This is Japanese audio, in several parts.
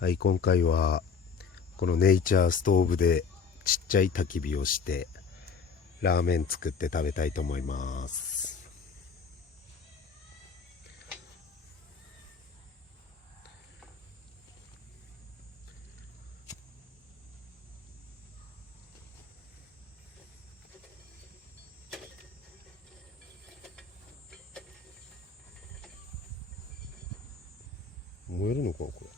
はい、今回はこのネイチャーストーブでちっちゃい焚き火をしてラーメン作って食べたいと思います。燃えるのかなこれ。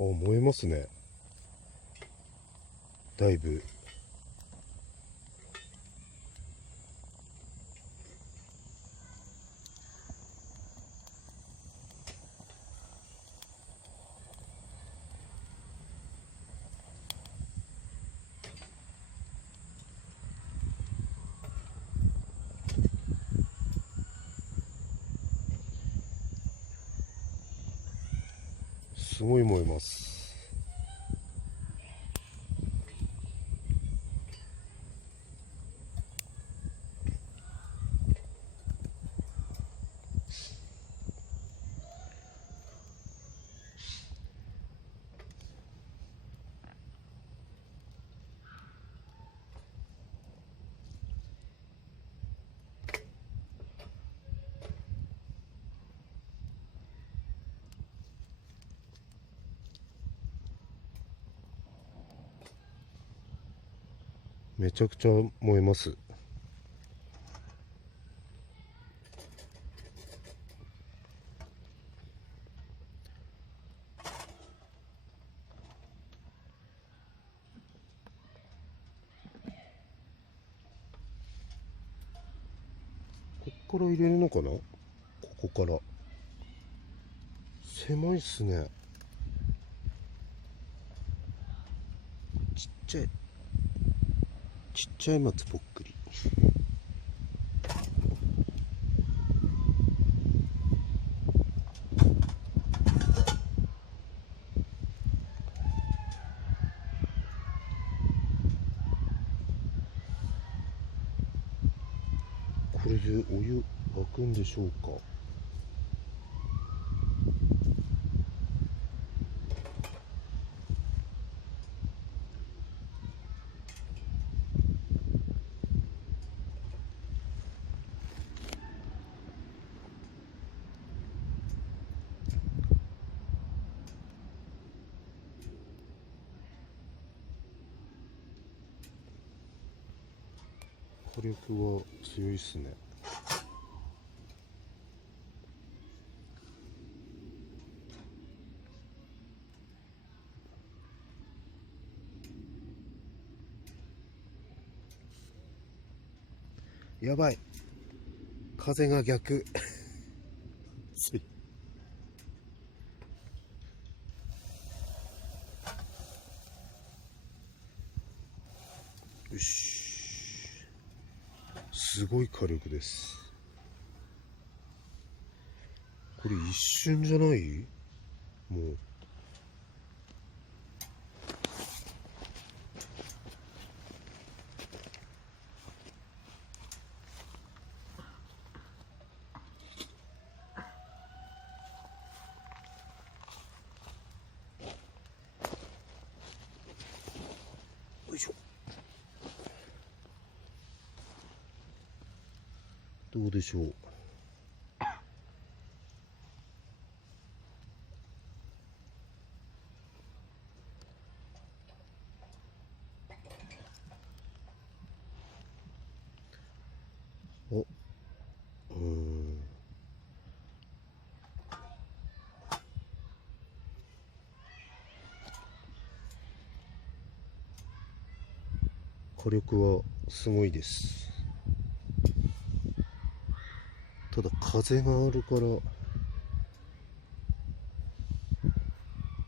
あ、燃えますね。だいぶ。すごい燃えます。めちゃくちゃ燃えます。こっから入れるのかな、ここから。狭いっすね。ちっちゃいちっちゃい松ぽっくり。これでお湯沸くんでしょうか。火力は強いっすね。やばい、風が逆。よし、すごい火力です。これ一瞬じゃない？もう。よいしょ。どうでしょう。お、火力はすごいです。ただ風があるから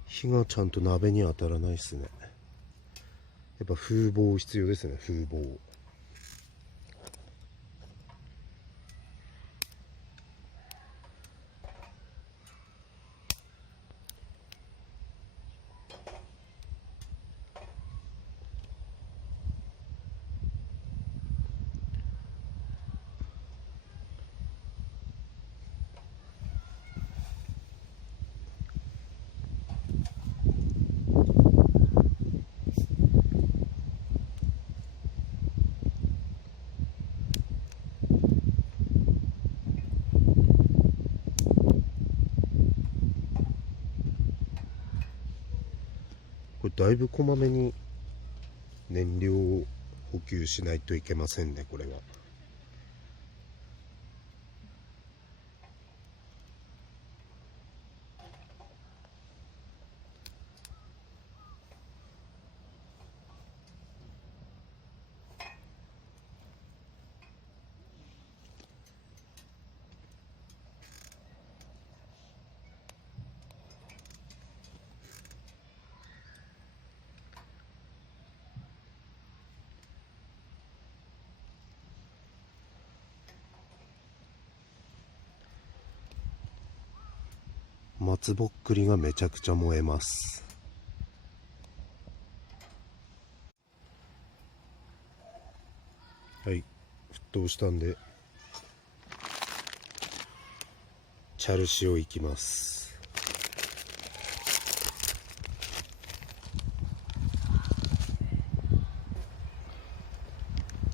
火がちゃんと鍋に当たらないですね。やっぱ風防必要ですね、風防。これだいぶこまめに燃料を補給しないといけませんね、これは。松ぼっくりがめちゃくちゃ燃えます。はい、沸騰したんでチャルシオいきます。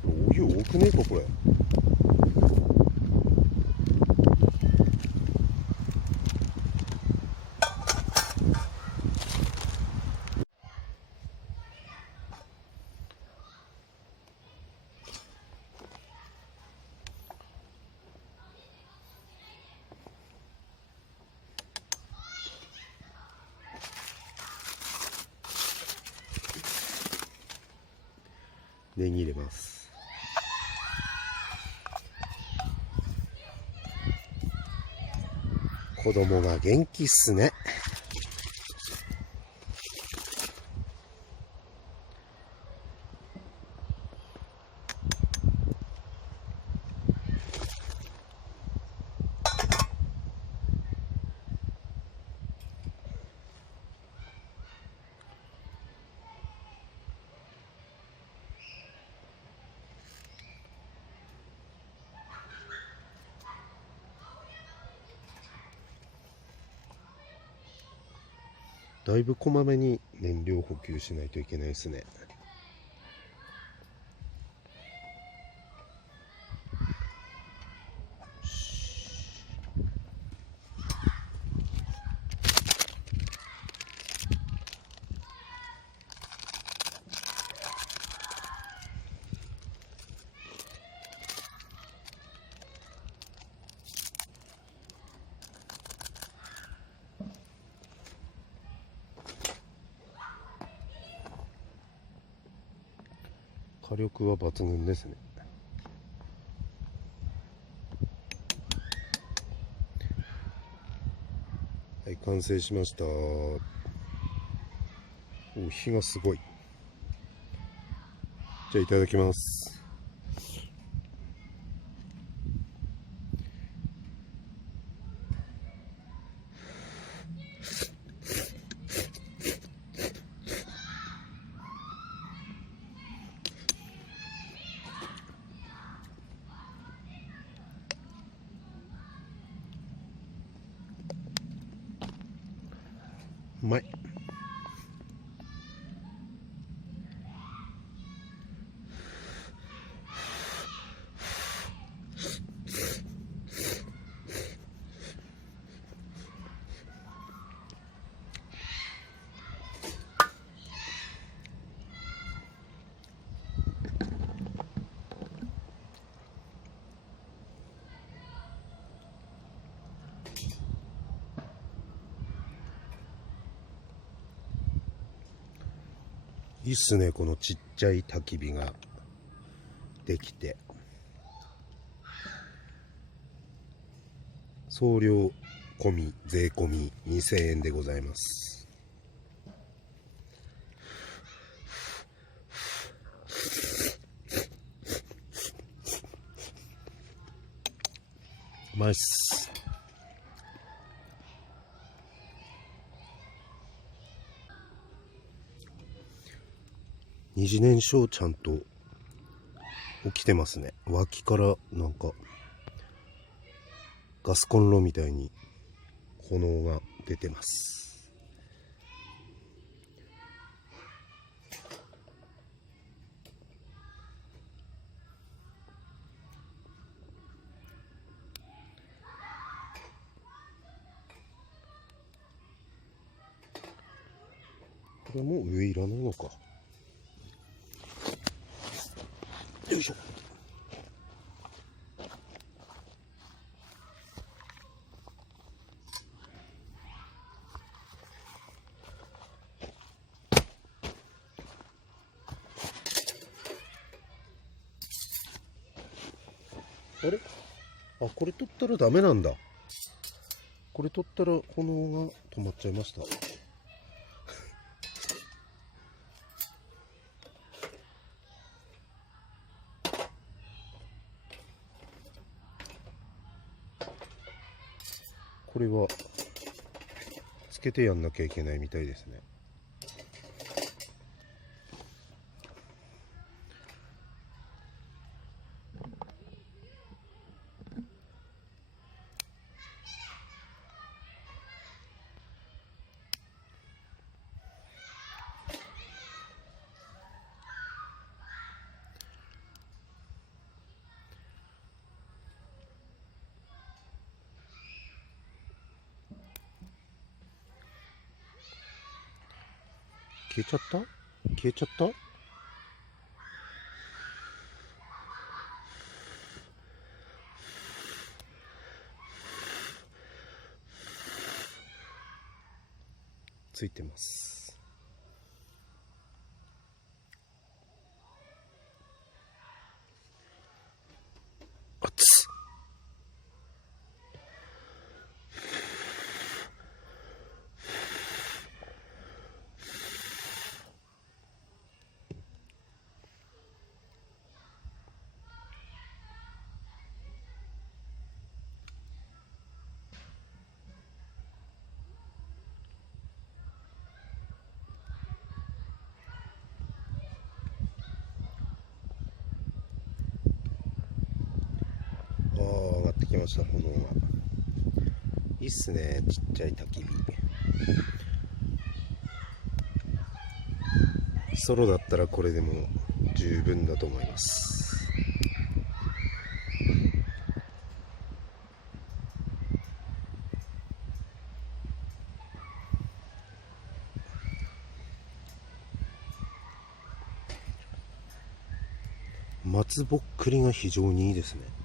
お湯多くねえかこれ。ネギ入れます。子供が元気っすね。だいぶこまめに燃料補給しないといけないですね。火力は抜群ですね。はい、完成しました。お、火がすごい。じゃあいただきます。うまい。いいっすね、このちっちゃい焚き火が。できて、送料込み税込み2000円でございます。うまいっす。二次燃焼ちゃんと起きてますね。脇からなんかガスコンロみたいに炎が出てます。これもう上いらないのか。よいしょ。あれ、あ、これ取ったらダメなんだ。これ取ったら炎が止まっちゃいました。これはつけてやんなきゃいけないみたいですね。消えちゃった？消えちゃった？ついてます。熱っ。上がってきました、炎が。いいっすね、ちっちゃい焚き火。ソロだったらこれでも十分だと思います。松ぼっくりが非常にいいですね。